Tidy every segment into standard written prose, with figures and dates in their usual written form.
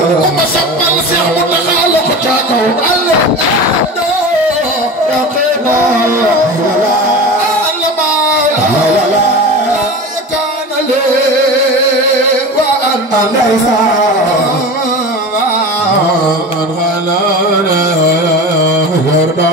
kuma sabbal Seex Muntaxa loxo ca kaw Allah yaqina Allah ma yakana le wa anna laysa man ghalana yarda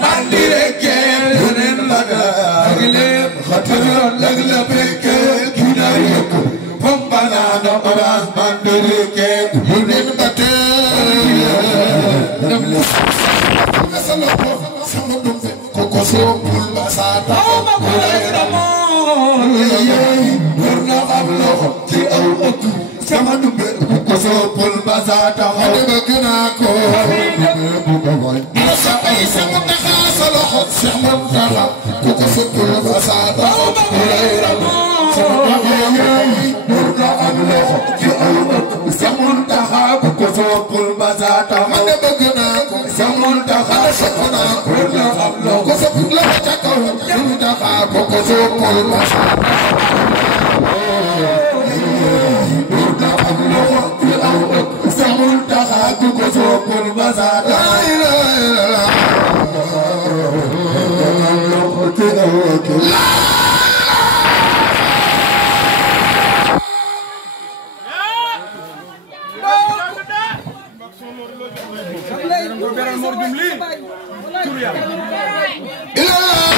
mandire ken yonen laga agile khatara lagla beke kinayek pompana no oras mandire ken yonen bate koko so pul basata warna ablo ti aw sama dumbe koko so pul basata hade bakna ko sa ay sama taxa solo sama taxa koko so pul basata warna ablo ti aw sama taxa koko so pul basata hade bakna ko sama taxa sakona warna ablo koko so pul basata sama taxa koko so pul basata la